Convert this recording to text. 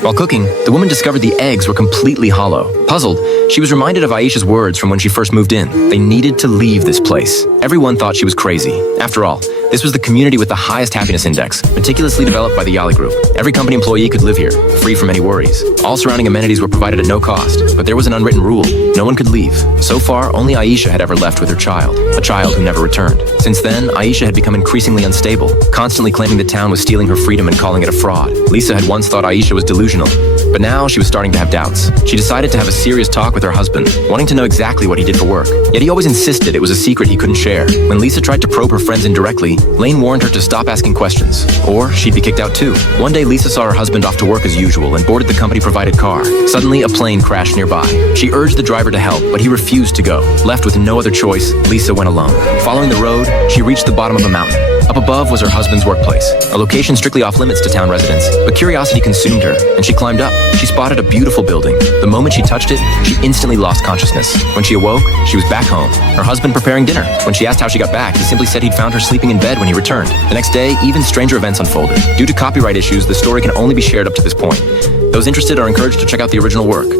While cooking, the woman discovered the eggs were completely hollow. Puzzled, she was reminded of Aisha's words from when she first moved in. They needed to leave this place. Everyone thought she was crazy. After all, this was the community with the highest happiness index, meticulously developed by the Yali Group. Every company employee could live here, free from any worries. All surrounding amenities were provided at no cost, but there was an unwritten rule. No one could leave. So far, only Aisha had ever left with her child, a child who never returned. Since then, Aisha had become increasingly unstable, constantly claiming the town was stealing her freedom and calling it a fraud. Lisa had once thought Aisha was delusional, but now she was starting to have doubts. She decided to have a serious talk with her husband, wanting to know exactly what he did for work. Yet he always insisted it was a secret he couldn't share. When Lisa tried to probe her friends indirectly, Lane warned her to stop asking questions, or she'd be kicked out too. One day, Lisa saw her husband off to work as usual and boarded the company-provided car. Suddenly, a plane crashed nearby. She urged the driver to help, but he refused to go. Left with no other choice, Lisa went alone. Following the road, she reached the bottom of a mountain. Up above was her husband's workplace, a location strictly off limits to town residents. But curiosity consumed her, and she climbed up. She spotted a beautiful building. The moment she touched it, she instantly lost consciousness. When she awoke, she was back home, her husband preparing dinner. When she asked how she got back, he simply said he'd found her sleeping in bed when he returned. The next day, even stranger events unfolded. Due to copyright issues, the story can only be shared up to this point. Those interested are encouraged to check out the original work.